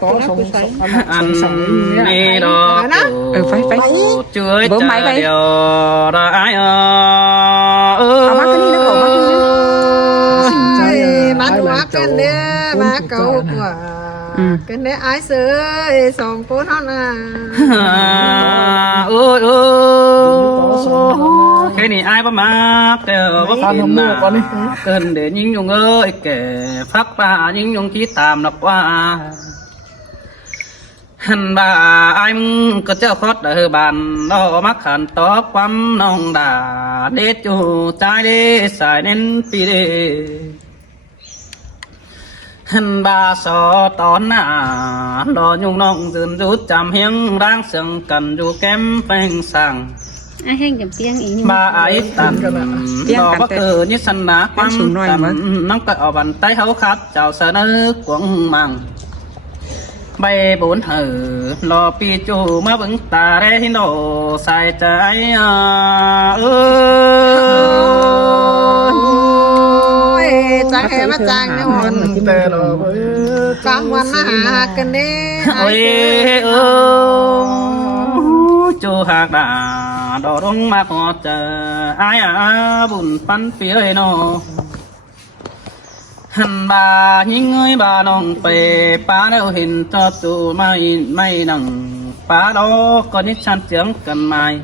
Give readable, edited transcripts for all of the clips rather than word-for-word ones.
có sống anh đi đó phải chưa bữa máy chờ vậy điều đó ai mắc cái đi nó khổ má quá cái đấy má cậu quả cái đấy ai sửa xong cố nó là ơi cái này ai bắt má kêu bắt tiền là cần để những dùng ơi kể phát ra những dùng chỉ tạm lập qua hành bà ai có cho khót ở bàn nó mắc hẳn to quắm nông đà để chủ trái để xài nên pi đề hành bà so tón lo nhung nông dừng rút chạm hiếng đang sừng cần dù kém phanh sàng ai hay cầm tiếng ý bà ấy tàn nó bất cứ như sân ná quăng tàn nóng cỡ ở bàn tay hấu khát chào sơ nước quăng màng bay bốn hở lo pi chu mà vững ta để hin đồ sai trái trang hè mà trang như hồn trang quan na cái đấy chu hạt đà đỏ đông mà có chờ ai buồn phân phía nó hành bà những người bà nong về bà đều hình cho tụ mày nằng bà đó có những chăn trứng cần mày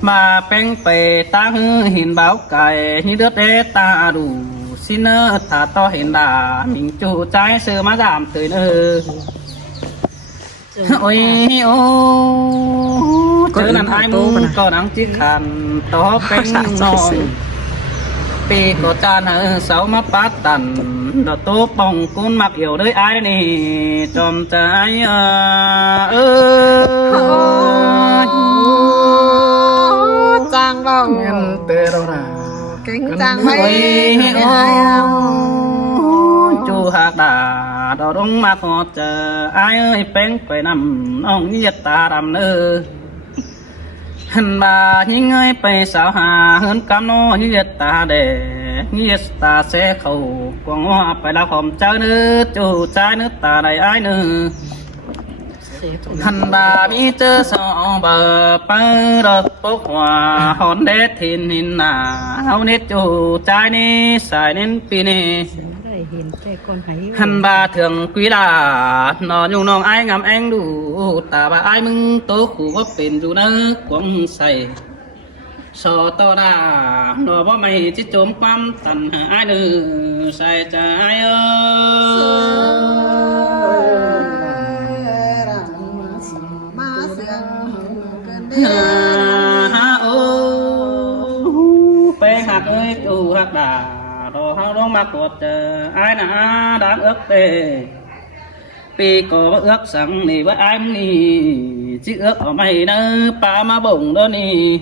mà bèn về ta hình báo cài như đứa đế ta đủ xin thả to hình đà mình chủ trái sơ má giảm tới nơi ôi chớ làm ai muốn có đáng chiếc khăn to bèn non pi có cha nợ sáu mắt bát tần đó tốt bông cún mặc yếu đấy ai nè chòm trái trang vào tê đâu nè kính trang mấy chu hạt đà đó đúng mà có chờ ai ơi bén phải nằm ông nhiệt ta đầm nơ hành bà những người phải sao hà hơn cam nó như nhiệt ta để nhiệt ta sẽ khẩu quăng hoa phải là hòm trái nữa chu trái nước ta đầy ai nữa hành bà mi chớ sợ bờ bờ đợt bốc hòa hòn đét thìn hình nà hao nết chu trái ní xài nên pi nè hành bà thường quý là nó nhung nong ai ngắm anh đủ ta bà ai mừng tố khu bắp bên dù nước quăng say so to đà nó bỏ mày chỉ trốn quăm tần ai nữ sai trái bé hạt ơi tu hạt đà đồ hao đó mà cột ai nà đáng ước tê pi có ước rằng nì với ai nì chỉ ước ở mày nó pa mà bổng đó nì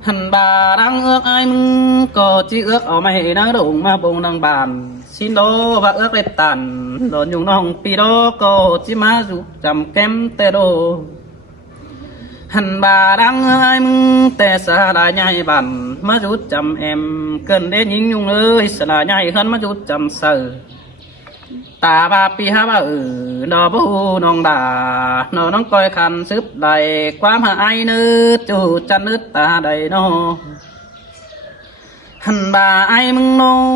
hành bà đang ước ai có chỉ ước ở mày nó đụng mà bông đang bàn xin đó và ước lên tàn đồ nhung nong pi đó có chỉ má giúp chầm kem tê đồ hành bà đang ai tè xa đại nhai bàn má rút chầm em cần đến những nhung ơi xa đại nhai hơn má rút chầm sờ ta ba pi ha ba nó bố nong đà nó nong coi khăn sức đầy quá mà ai nữa chủ chăn nước ta đầy nó hành bà ai nó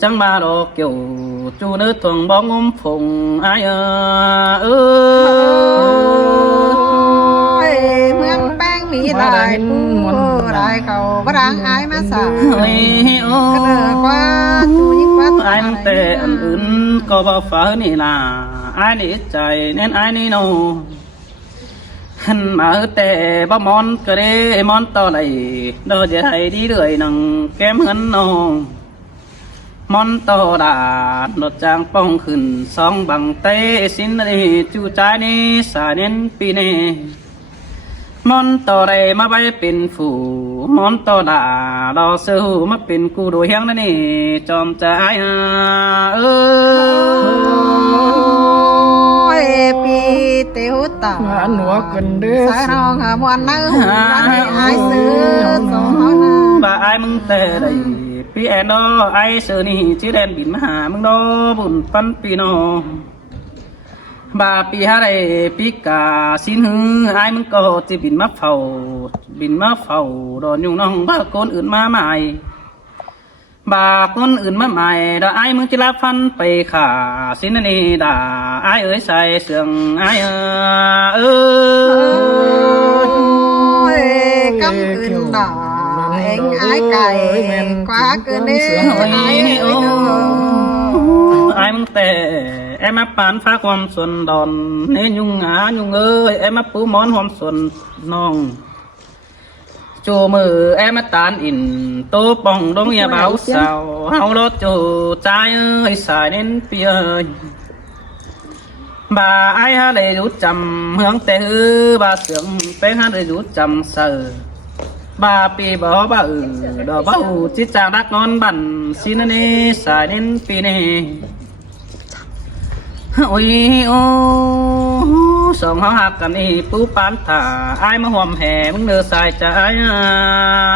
chẳng ba đồ kiểu chu nước thuần bóng ôm phùng ai mương bang mỹ đại đại cầu có đáng ai mà sợ cái nợ quá chú những quá anh tệ ăn ướn có bao phở nị là ai nị chạy nên ai nị nô hành mà tệ bao món cái đấy món to này đâu giờ hay đi đuổi nằng kém hơn nô món to đã nốt trang phong khẩn song bằng tay xin đi chú trái đi xài đến pi nè món to đây mà bayเป็นphủ món to đã đo sơ hữu màเป็นกูđồ hiang nè chòm trái pi tiêu tả nua cần đứa sai non mòn nơ ai xưa bà ai mừng tê đây ปีแอนดอไอเสือนี่ชื่อแดนบินมาหามึงดอบุญปันปีนอบาปีฮะไรปีกาสินหือไอมึงก็จะบินมาเฝ้าดอนยุงน้องบ้าคนอื่นมาใหม่บาคนอื่นมาใหม่ดอไอมึงจะรับฟันไปขาสินนี่ด่าไอเอ๋ยใส่เสียงไอเอ้ย กำอื่นด่าเองไอ้ไก่กว่าเกินเด้อไอ้เอ้ย ไอ้มึงแต่ไอ้มาปานฟ้าความส่วนดอนเนยุงยุงเอ้ยไอ้มาปูหมอนหอมส่วนน้องจูมือไอ้มาตานอินโตป่องดงยาเบาสาวเฮารถจูใจเอ้ยสายเน้นเปียบาไอ้ฮะเลยรู้จำเมืองแต่ฮือบาเสียงเป็นฮะเลยรู้จำเสือบาปีบ่บ่ดอกบ่จิตจางรักนอนบันสินนี่สายเน้นปีนี้โอ้ยโอ้สองเขาหักกันนี่ปูปานถ่าไอ้มาห่วมแห่มึงเดือสายใจ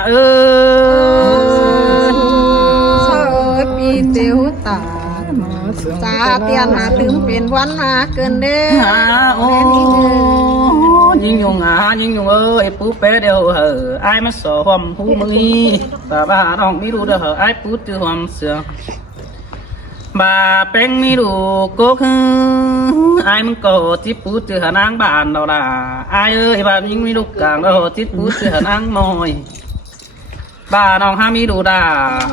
เออ ปีเตียวตาตาเตียนหาถึงเป็นวันมาเกินเด้อ โอ้ยิงยุงเอ้ยปูเป๊ะเดียวเหอะไอ้มาสอห่วมผู้มึงอีป้าบ้าน้องไม่รู้เด้อเหอะไอ้ปูจือห่วมเสือบาเป็นมีดูก็คือไอ้มึงก็จิปูจือหานางบ้านเราล่ะไอ้เอ้ยบ้านยิงมีลูกกลางเราจิปูจือหานางมอยบ้าน้องหามีดูด่า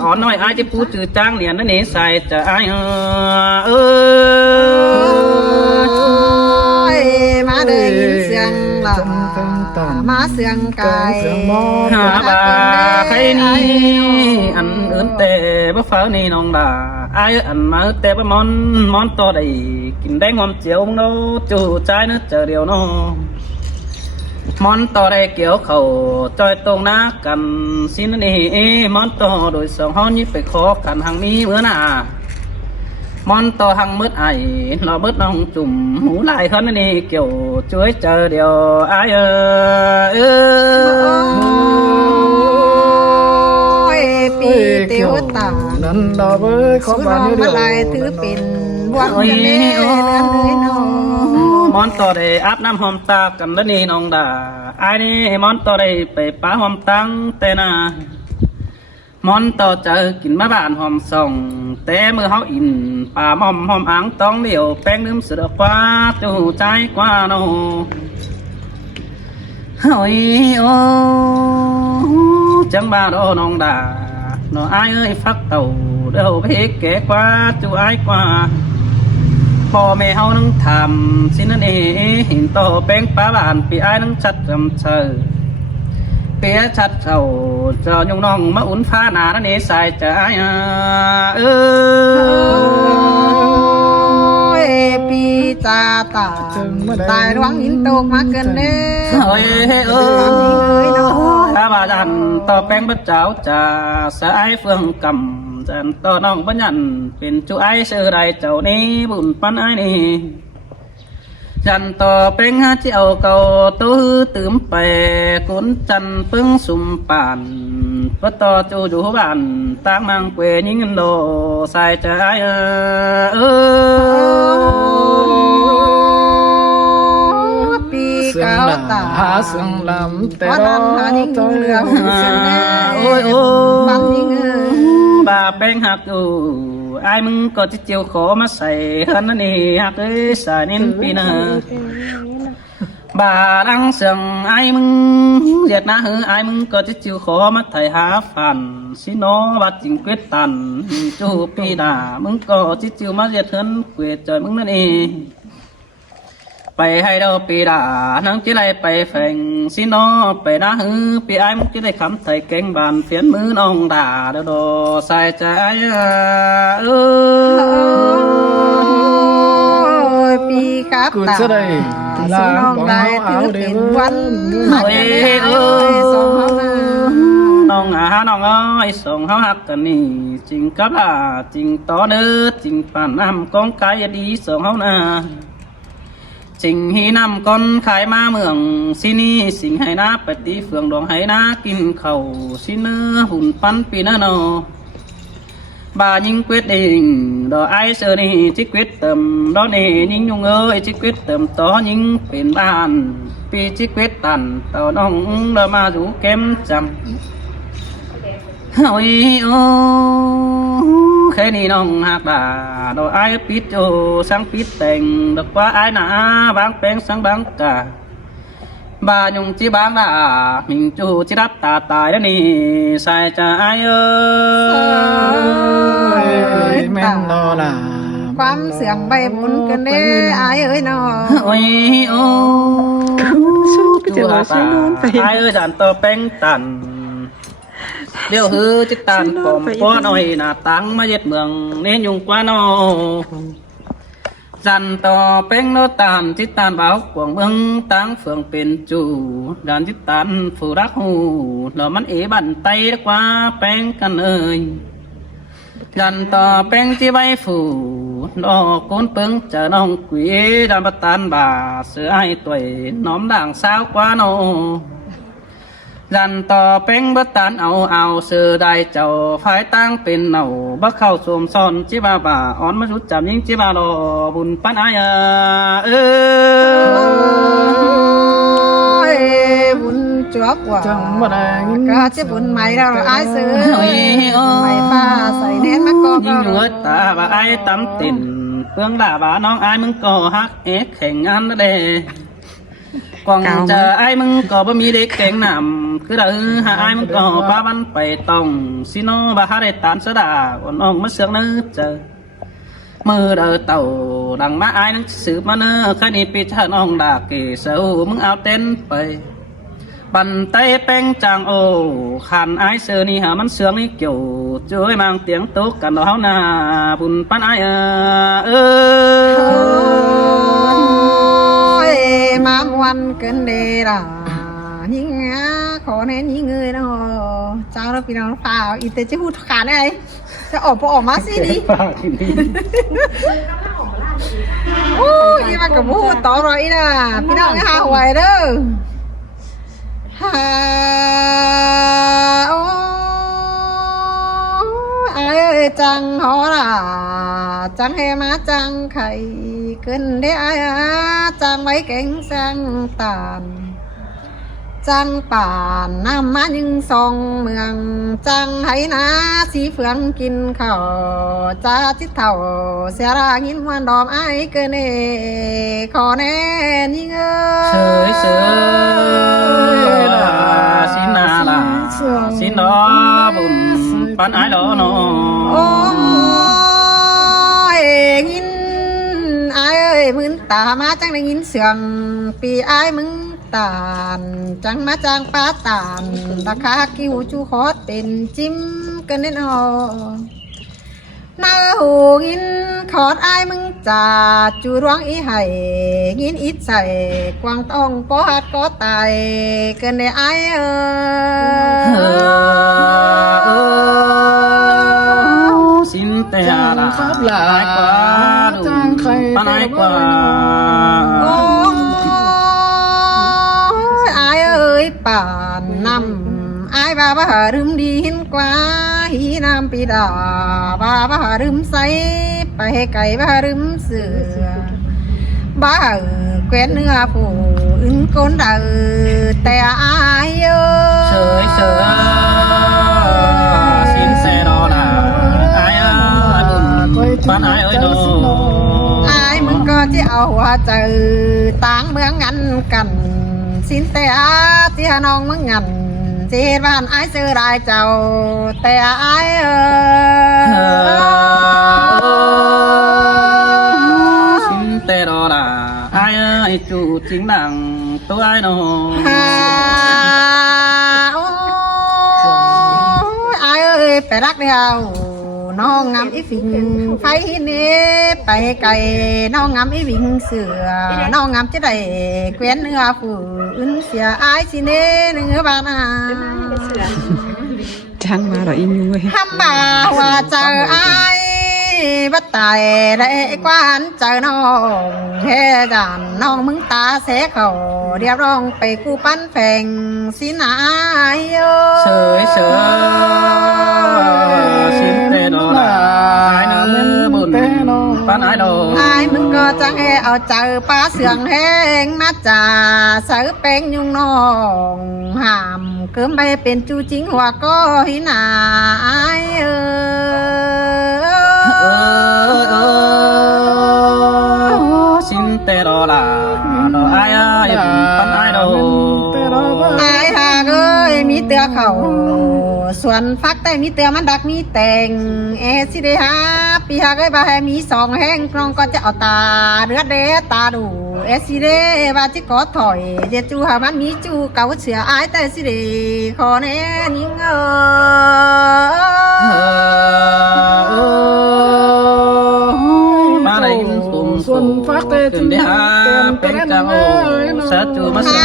อ่อนน้อยไอ้จิปูจือจ้างเหรียญนั่นเองใส่จะไอ้เอ้ยมาเดินเสียงหล่ามาเสียงไก่หาบาใครนี่อันอื่นแต่บ่ฟ้านี่น้องด่าไอ้อันมาแต่บ่มอนต่อได้กินได้งอมเจียวมึงโนจู่ใจนึกเจอเดียวโนมอนต่อได้เกี่ยวเขาจอยตรงนักกันสินนี่มอนต่อโดยสองห้องนี้ไปขอกันหังมีเมื่อน่ะมอนต่อหังมืดไอเรามืดน้องจุ่มหูลายเขานี่เกี่ยวช่วยเจอเดียวไอ้ปีเตียวตา นั่นดอกเอ้ยขอ สุ บาน อง นี่เดี มา ยว ลายถือเป็นวันกันเด้อเลือนเลยน้อง มอนต่อได้อาบน้ำหอมตากันแล้วนี่น้องด่าไอ้นี่มอนต่อได้ไปป้าหอมตั้งแต่นามอนต่อเจอกินมาบ้านหอมส่องแต่เมื่อเขาอินป่ามอมหอมอ่างต้องเดียวแป้งลืมเสือกว่าจูใจกว่าโนเฮ้ยโอ้จังบ้าโดน้องด่าน้อไอ้เอ้ยฟักเต่าเดี๋ยวเพกแก่กว่าจูไอ้กว่าพ่อแม่เฮานั่งทำสินั่นเองเห็นต่อแป้งป้าบ้านปีไอ้นั่งชัดจำเชอเปียชัดเจ้าเจ้ายงน้องมาอุ่นฟ้าหนานั่นเองใส่ใจปีจ่าตาตายร้องหินตกมาเกินเด้อ เฮ้ยถ้าบาดันต่อแป้งพระเจ้าจะสายเฟืองกำจันต่อน้องปัญญันเป็นจูไอเสือไรเจ้านี้บุญปันไอนี่จันต่อเป็นหาเจ้าเก่าตู้ตื่มไปกุนจันปึ้งสุ่มป่านพระต่อจูอยู่บ้านตั้งมังเกวยิงเงินโดใส่ใจปีเก้าตา หาเสียงลำแต่ วัน ดอ นั้นหายิงเรือเสียงแน่ โอ้ยบับงยิงบาแป้งหักอยู่ไอ้มึงก็จะเจียวขอมาใส่ฮันนั่นเองหักเอ้ยสายเน้นปีน่ะบาดังเสียงไอ้มึงเรียดนะเฮ้ไอ้มึงก็จะเจียวขอมาไถ่หาฟันสิโนบัดจิงเกวดตันจูปีน่ะมึงก็จะเจียวมาเรียดเฮินเกวดจอยมึงนั่นเองไปให้เราปีด่านังจิไรไปแฝงสินอไปนะฮือปีไอ้มึงจิได้คำไทยเก่งบานเพียนมือน้องด่าเด้อดอใส่ใจปีกับตาสุน้องได้ถือเป็นวันมาเกินเด้อสองเฮาน้องน้องเอ้ยส่งเฮาหักกันนี่จริงกับล่ะจริงต่อเด้อจริงป่านน้ำกองกายดีส่งเฮานะสิ่งให้นำก้อนขายมาเมืองสินี่สิ่งให้นาปฏิเฟืองดวงให้นากินเข่าสิเนื้อหุ่นปั้นปีนาโน bà nhưng quyết định đó ai sợ này chỉ quyết tâm đó này nhưng nhung ơi chỉ quyết tâm to nhưngเป็นบ้านปีchỉ quyếtตันtaoน้องđó mà rủ kém chăm ôi ô khi này nông hạt đà đó ai biết cho sáng biết tình được qua ai nà bán bén sáng bán cả bà nhung chỉ bán đã mình chủ chỉ đáp tà tài đó nè sai cha ai ơi แม่นนอล่ะ ความเสียงใบบุญกันเด้อายเอ้ยน้อ ôi ô Chú hạt đà ai ơi dàn tờ bén tàn điều hư chỉ tàn còn có nói là tăng mà giết mường nên dùng qua nó dàn tờ bén nó tàn chỉ tàn báo quảng bưng tăng phườngเป็นchủ dàn chỉ tàn phù đắc hù nó mắt ế bàn tay qua bénกันเอ่ยdàn tờ bén chỉ bay phủ nó côn bưng chờ nông quý dàn bắt tàn bà sửa ai tuổi nóm đảng sao qua nó dàn tòเป็นบัตันเอาสื่อได้เจ้าฝ่ายตั้งเป็นเหนาบักเข้าสวมซ้อนจิบาบ่าอ่อนมาชุดจับยิงจิบาโลบุญปันอายบุญจวบว่า จังบ่ได้ยิน ก็จะบุญใหม่เราอายซื้อใหม่ฟ้าใส่แน่นมากอบ ยิงอยู่ตาบ่าอายตำติ่นเพื่องด่าบ่าน้องอายมึงก็ฮักเอ็กแข่งงานนั่นเด้กองเจอไอ้มึงก็บ่มีเด็กเก่งนำคือเด้อหาไอ้มึงก็ป้าบันไปต้องสิโนบาหาได้ตานสะดาอ่อนอ่องมาเสือกเนื้อเจอมือเด้อเต่าดังมาไอ้นังสืบมาเนื้อแค่นี้ปีชาน้องดาเกเสามึงเอาเต้นไปบันไตแป้งจางโอขันไอ้เสือนี่หามันเสืองนี่เกี่ยวช่วยmang tiếng tốtกันเราหน้าบุญปันไอ้มาวันเกินเดร่ายิ่งขอแน่ยิ่งเงยนะฮะเจ้าเราพี่น้องฝ่าอีเตจะพูดขาดได้จะออกพอออกมาสิดิโอ้ยมากับพูดต่อรอยนะพี่น้องหาหวยเด้อหาโอ้ไอ้จังหอล่ะจังเฮมาจังไข่ขึ้นได้ไอ้จังไว้เก่งจังตานจังป่านน้ำมายึงซองเมืองจังไหนาสีเฟืองกินข้าวจ้าจิตเท่าเสียรางินวันดอมไอ้เกินเอขอแน่ยิ่งเสยเสยสินาลาสินดอบุญปันไอ้ดอโน โอ้ยยินไอ้เอ้ยมึงตามาจังได้ยินเสียงปีไอ้มึงตานจังมาจังป้าตานราคาคิวจูคอเต็นจิ้มกันเน้นอนาหูยินขอดไอ้มึงจ่าจูร้องอีไห่ยินอิดใส่กวางต้องปอดก็ตายเกินได้ไอ้สินแต่ละหลายกว่าดูปันไอ้กว่าโอ้ไอ้เอ้ยป่านนำไอ้บาบารึมดีหินกว่าหีน้ำปีดาบาบารึมใสไปไก่บารึมเสือบาแควนเนื้อผู้อื่นก้นเดือแต่ไอ้เอ้เสยเสยสินเสดอละไอ้บุญปันไอ้เอ้ยโนไอ้มึงก็จะเอาว่าเจอต่างเมืองงันกันสินแต่ที่น้องมึงงันเจ็ดวันไอ้ซื้อรายเจ้าแต่ไอ้สินแต่ดอละไอ้เอ้ยจูจริงดังตัวไอ้โนไอ้เอ้ยไปรักเดียวน้องงามอีฟิงไฟเน่ไปไกลน้องงามอีวิงเสือน้องงามจะได้เกวียนเนื้อผู้อื่นเสียไอ้สิเน่เนื้อบานาจังมาเราอินอยู่เว้ยทำมาว่าเจอไอ้ bất tài để quan chờ nong he đàn nong mừng ta sẽ khẩu điệp rongไปกูปั้นแฝงสินายเอ้ย sới xin tê đồ là ai nở buồn pan ai đồ อายมึงก็จังให้เอาเจอป้าเสืองแห้งมาจ่าใส่แป้งยุงน้องห้ามเกิมไปเป็นจูจริงหัวก็หินาอายเอ้ย xin tê đồ là đồ ai ơi pan ai đồ อายหากเอ้ยมีเตือเขาส่วนฟักแต่มีเตือมันดักมีแต่งเอสิเดฮาปีหากเอ้ยบาแฮมีสองแห้งกรองก็จะเอาตาเลือดเดตาดูเอสิเดบาจิกอถอยเจจูหามันมีจูเก่าเสืออายแต่สิเดขอแน่นิ่งba này xuân phát tê từng đi ha bên cạnh ô sát chu mắt sáng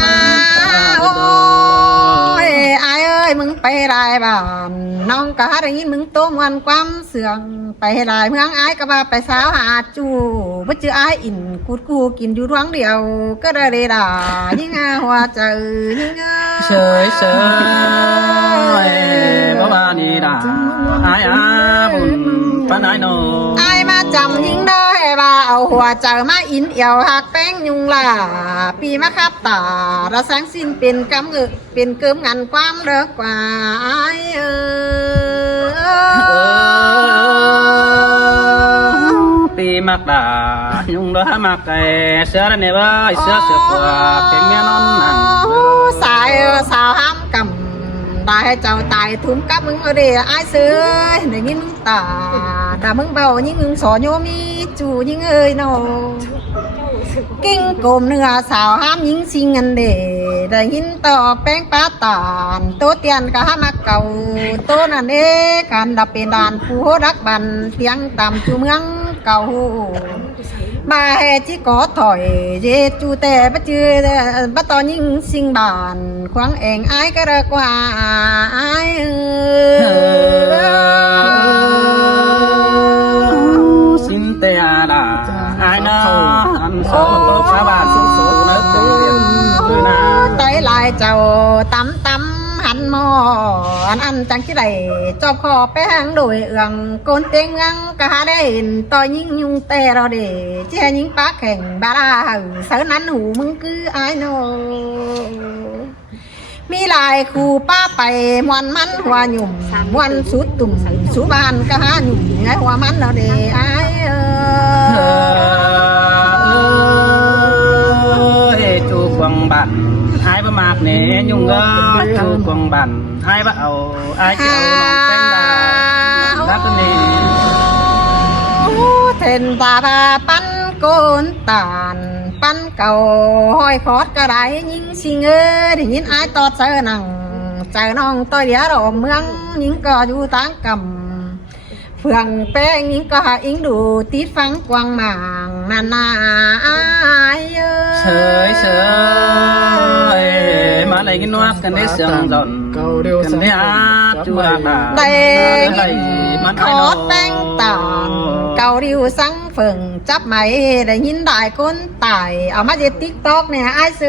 ยอายเอ้ยมึงไปได้บ้านน้องก็ได้ยินมึงโตมวนความเสื่องไปได้เมืองอายก็ว่าไปสาวหาจูบ่เจออายอินกูดกูกินอยู่ดวงเดียวก็ได้ด่ายิ่งหัวใจยิ่ง sới sới ba ba đi đã ai à buồn pan ai nô อายมาจำยิ่งได้ว่าเอาหัวใจมาอินเอี่ยวหักแป้งยุงล่ะปีมาคับตาระแสงสิ้นเป็นกำเงึเป็นเกิมงันความเลิกกว่าอายpi mặc đà nhung đó mặc cái sữa này với sữa sữa của cái nghe non nặng สายสาวห้ามกำได้ให้เจ้าตายทุ่มกับมึงเอาเดียไอ้เสือได้ยินมึงตาด่ามึงเบายิ่งมึงสอนโยมีจูยิ่งเอ้ยโนกิ้งโกมเนื้อสาวห้ามยิงสิงเงินเดได้ยินต่อแป้งป้าตานโตเตียนก็ห้ามาเก่าโตนั่นเอการดับเป็นด่านผู้รักบันเตียงต่ำจูเมืองเก่ามาเฮจิก็ถอยเจจูแต่ปะจือปะตอนยิ่งสิงบานควางเองไอ้ก็เรกว่าไอ้ xin tê đà ai na ăn số tốt phá bàn số số nó tiền người na ไตลายเจ้าตำตำหันหมออันจังที่ใดจอบคอแป้งโดยเอืองโกนเตียงเมืองก็หาได้เห็นต่อยิ่งยุงแต่เราเดเจ้ายิ่งปากแข่งบาราเสือนั้นหูมึงคือไอ้โนมีลายคู่ป้าไปมวนมันหัวหยุ่มมวนสุดตุ่มสุบานก็หาหยุ่มไงหัวมันเราเดไอ้จูกวางบันai ba mạc nè nhung ơi chu quăng bàn ai ba ầu ai chịu lòng tên đà đáp cái nè เทนตาบาปั้นโกนตานปั้นเก่าห้อยคอดกระไดยิงสิงเอ้ยได้ยินไอ้ตอดเจอหนังเจอน้องตัวเดียวรอเมืองยิงก็อยู่ตั้งกำเฟืองแป้งยิงก็อิงดูติดฟังกวางหมางนานาไอ้เอ้ย sới sới mà lấy cái noát cái đấy sương dọn cái đấy á chu à bà ได้ยิ đây น mắt ค ai อด đâu แป้งตานเก่าดิวสังเฟิงจับไหมได้ยินได้คนตายเอามาเจ็ดติ๊กตอกเนี่ยไอ้เส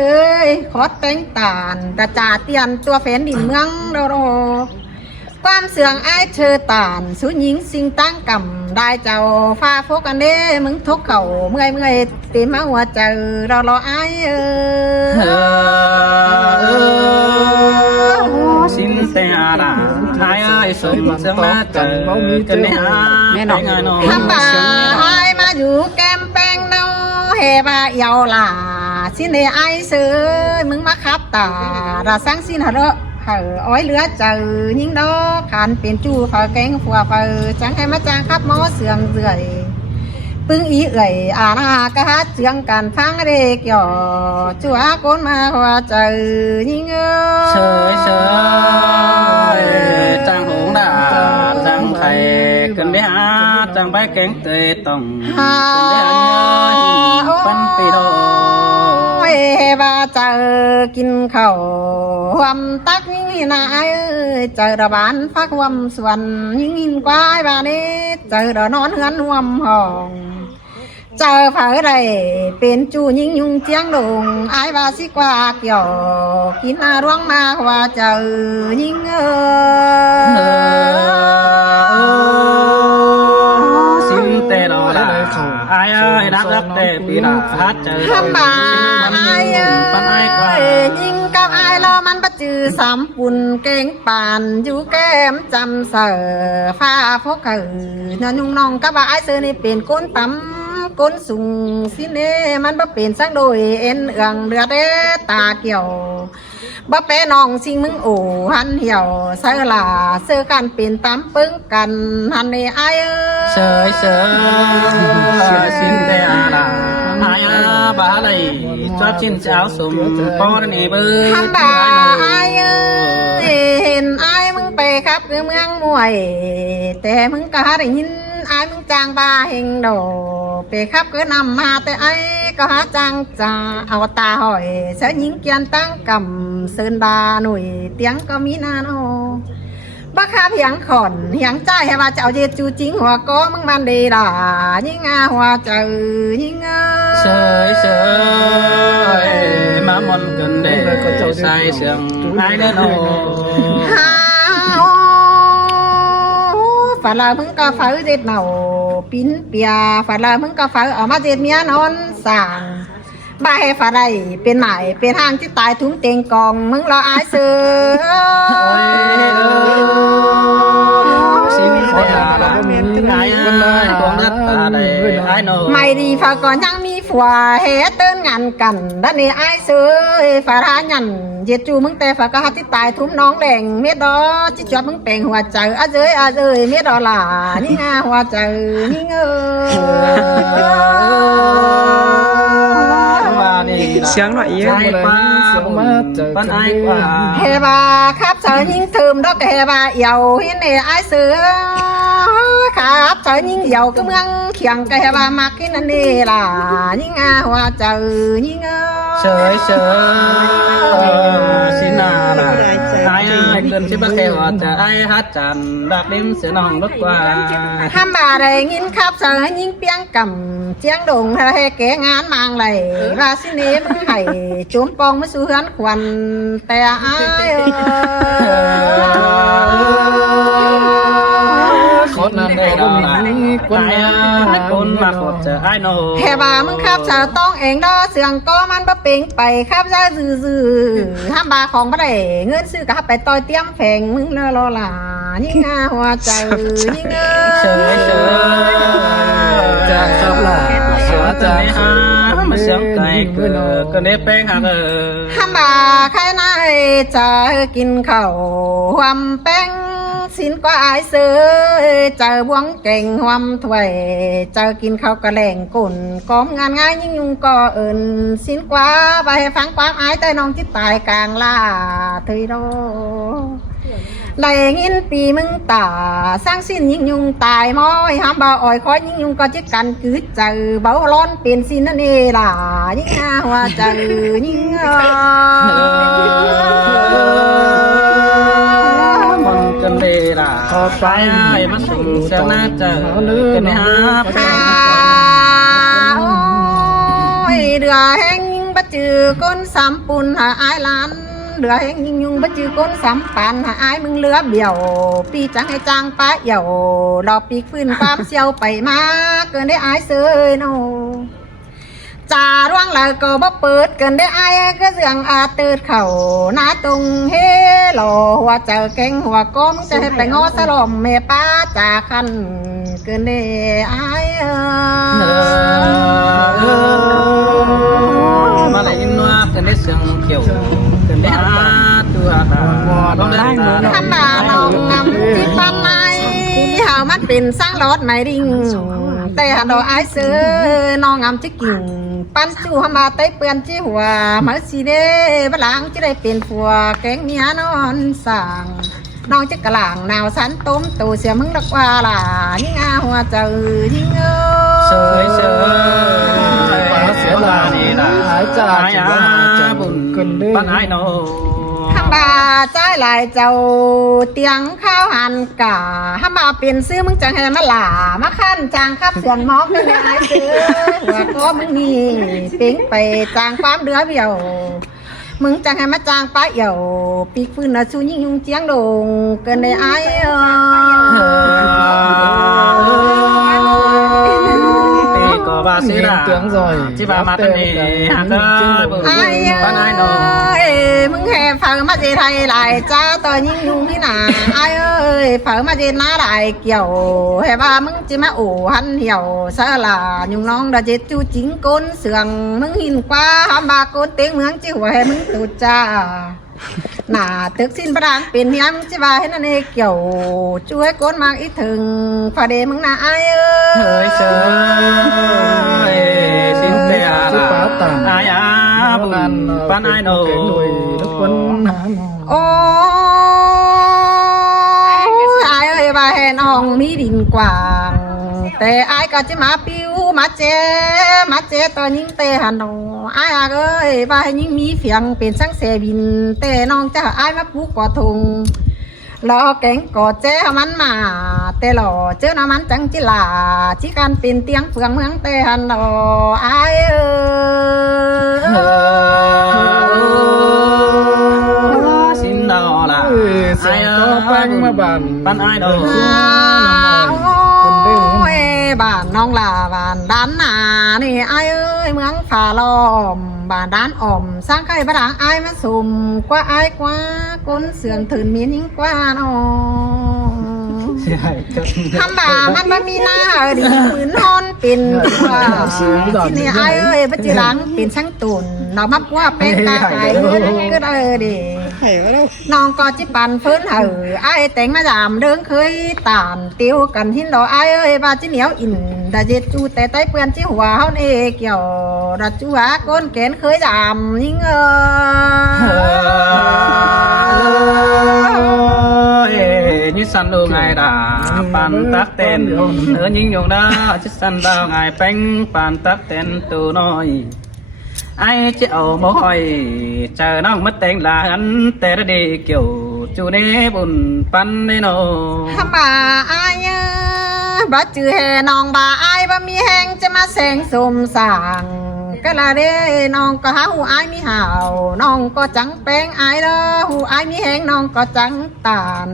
ยคอดแป้งตานกระจาเตียนตัวแฟนดินเมืองโดโรความเสื่องไอ้เชอตานสูญหญิงสิงตั้งกำได้เจ้าฟ้าโฟกันเด้มึงทกเข่าเมื่อยเต็มมาหัวเจอรอไอ้xin tè đà ai ơi sớm sớm mát trời cái này á nói ngay nó ทำบ่าไอ้มาอยู่แก้มแป้งเนาเฮบาเยาวล่ะสิเนไอ้เสือมึงมาขับตาดาสังสินหะเรออ้อยเหลือเจอยิ่งดอกขันเป็นจูฝาแกงฝัวฝาจังให้มาจางขับหมอเสื่องเรื่อยปึ้งอีเอ่ยอาณากะฮัดเจียงกันฟังเด็กหย่อจัวก้นมาหัวเจอยิ่งsới sới trang hùng đã trang khay cần bé á trang bái cánh tê tòng cần bé á nhớ bắn pì đồ ยว่าเจอกินข้าวความตักยิ่งนายเจอระบานฟักความส่วนยิ่งหินกวายบานี้เจอระนอนเฮือนหวมห้องเจอเผอไรเป็นจูยิ่งยุงเจียงดงอายว่าสิกว่าเกี่ยวกินอาร่วงมาว่าเจอยิ่งสินเตดอลาไอ้รักเตปีดาฮัดเจอ ทำบาอายยิ่งกับอายรอมันประจือสามปุ่นเก่งปานอยู่แก้มจำเสอฟ้าพกนอนยุงน้องกับอายเสือนี่เป็นก้นต่ำก้นสูงสิเนมันบ่เป็นสังโดยเอ็นเอืองเดือดตาเกี่ยวบ่แปน้องสิงมึงโอหันเหี่ยวเสือลาเสือกันเป็นตามปึ้งกันหันในอายเสยสินเตอาลาไอ้บาเลยชอบชินเจ้าสมปอดนี่เบื้อ ทำบาอายเห็นอายมึงไปครับคือเมืองมวย แต่มึงก็ได้ยินอายมึงจางบาเฮงโดไปครับคือนำมาแต่ไอ้ก็หาจังจะเอาตาหอยเสียยิงเกียนตั้งกำเซินดาหนุ่ยเตียงก็มีนาโนบ้าข้าเพียงขอนเพียงใจให้ว่าจะเอาเย็ดจูจริงหัวก็มึงมันดีด่ายิ่งอาหัวเจอยิ่งเสยมามอนกันเด้ใส่เสียงไอ้เด้อโน ฝาลามึงก็ฝาเจ็ดเหนาปิ้นเปียฝาลามึงก็ฝาเอามาเจ็ดเมียนอนสั่งบ้าให้ฝาไรเป็นไหนเป็นห้างที่ตายทุ่มเต็งกองมึงรออายเสือไม่ดีฝาก่อนยังมีผัวเฮเติ้นงานกันด้านนี้อายเสือฝาทายันเย็ดจูมึงแต่ฝากก็ฮัที่ตายทุ่มน้องแดงเม็ดดอจิจวดมึงเป่งหัวใจอาเจยเม็ดดอหล่านี่งาหัวใจนี่เงเสียงหน่อยเยอะเลยเสียงมาจากปันไอ้กว่าเฮบาครับเสือยิงถึมดอกเฮบาเยาเห็นไอ้เสือครับเสือยิงเยาก็เมืองเขียงกะเฮบามักกินนั่นนี่ล่ะนี่งาหัวใจนี่เงเฉยสินาล่ะไอ้เกินชิบะเทวจะไอ้ฮัดจันดักลิ้มเสียน้องรถกว่าทำบาได้ยินครับเสือยิงเปียงกำเจียงดงให้แกงานมังเลยราศีเนมให้จุ่มปองมาสู่เฮือนควันแต่อายคนนั้นได้ดอกคนมาขดเจอไอ้โนแค่ว่ามึงครับจะต้องเองดอเสียงก็มันบ่เป่งไปครับจะซื่อห้ามบาของบ่ได้เงินซื้อกับไปต่อยเตรียมแฝงมึงเนอรอหลายิ่งาหัวใจยิ่งเฉยจากชอบหล่าเสือจะไม่หามาเสียงไก่เกิดก็เนเป้งหักห้ามบาใครนายจะกินข้าวความแป้งสินก็อายเสือเจอบวงเก่งหวมถวยเจอกินข้าวกระแหลงกุ่นกอมงานง่ายยิ่งยุงก็เอิญสินกว่าไปฟังความอายแต่น้องจิตตายกลางล่าเธอโดได้ยินปีมึงตาสร้างสิ้นยิ่งยุงตายม้อยห้ามบ่อ่อยคอยยิ่งยุงก็จิตกันคือเจอเบาร้อนเป็นสินนั่นเองล่ะยิ่งหาว่าเจอยิ่งกันเดล่ะขอไปมาส่งเสียหน้าเจอกันไม่หาไปโอ้ยเดือแห้งยิ่งบัดจือก้นสามปุ่นหาอายล้านเดือแห้งยิ่งยุงบัดจือก้นสามปันหาอายมึงเลือเบี่ยวปีจังให้จางป้าเหี่ยวดอกปีกฟื้นความเสียวไปมาเกินได้อายเสยโนจ่าร่วงเลยก็บ่เปิดเกินได้อายก็เสียงอาตืดเข่าหน้าตรงเฮหล่อหัวเจอแกงหัวก้มจะให้ไปงอสลอมเมป้าจ่าคันเกินได้อายมาเลยอินนัวเกินได้เสียงเขียวเกินได้อาตัวตาต้องได้ทำมาลองนำที่ปันไหนเฮามันเป็นสร้างรถไม่ดิ่งแต่หาดอกไอเสือน้องงามจิกิ่งปั้นจูหามาไต้เปื่อนจีหัวมาสีเด้บลังจะได้เป็นผัวแกงเมียนอนสั่งน้องจะกระหล่างหนาวสันต้มตูเสียมึงดอกว่าล่ะยิ่งอาหัวเจอยิ่งเฉยเสียลานี่นะหายใจ chỉ là chẳng cần đây ban ai nô hăm bà trái lại giàu tiếng khao hàn cả hăm bàเปลี่ยนซื้อมึงจังให้มาหล่ามาขั้นจางครับเสียงมอกในไอ้ซื้อว่าก็มึงนี่ปิ๊งไปจางความเดือเบี้ยวมึงจังให้มาจางป้าเหี่ยวปีกฟื้นน่ะสู้ยิ่งยุ่งเจียงโด่งเกินในไอ้ก็บาสิรา tiếng rồi จิบามาตันนี่ฮักเอ้ย ai บ้านไอ้นอ ơiมึงแห่phở mà gì thay lại cha tôi nhưng nhung thế nào ai ơi phở mà gì ná lại kiểu hè baมึงchỉ mà ủ hắn hiểu sao là nhung non đã chết chu chính côn sườnมึงnhìn qua hàm ba côn tiếng mướn chứ hèมึงtụt cha nà tức xin bà đang tiền hiếm chứ bà hết nên kiểu chú ấy côn mang ít thường phải đểมึงlà ai ơi เฮ้ยเชยสิเปีย chú bá tàng อายาบุญบ้านไอ้นอ cái nồi đất quân hả Ôi ai ơi bà hẹn hòn mỹ đình quảng tề ai có chứ má piu má chế to những tề hà nội ai ơi bà hẹn những mỹ phiền biển sáng xe bình tề non chắc ai má bú quả thùng lo cánh cỏ chế hàm ăn mà tề lò chứ nó ăn chẳng chỉ là chỉ cần tiền tiếng phượng hướng tề hà nội ai xin đò là ai có băng mà bàn ban ai đâu ôi bạn non là bạn đán à nè ai ơi mướn phà lòm bạn đán ỏm sáng khai bắt đáng ai mà sùm qua ai quá côn sườn thườn miến những qua nó hăm bàมันบ่มีหน้าดิปืนฮอนเป็นว่านี่ไอ้เอ้ยบ่จิรังเป็นช่างตุนเนาะมักว่าเป็นตาไก่ก็ได้ดิน้องก็จิปันฟื้นเหือไอ้แต่งมาดามเดิงเคยตานติวกันหินดอไอ้เอ้ยบาจิเหนียวอินดาเจ็ดจูแต่ใต้เปื้อนจิหัวเฮาเอเกี่ยวดัดจูหาก้นแขนเคยดามยิงnhư săn đồ ngày đã bàn tác tên ở những nhung đó chứ săn đào ngày bánh bàn tác tên từ nói ai chịu mồ hôi chờ nó mất tên là anh tê đi kiểu chú nế buồn pan đi nô hăm bà ai bà chữ hè nong bà ai bà mi hengจะมาแสงสมสางก็ละเด้น้องก็หาหูอ้ายมีห่าวน้องก็จังแป้งอ้ายเด้อหูอ้ายมีแหงน้องก็จังตาน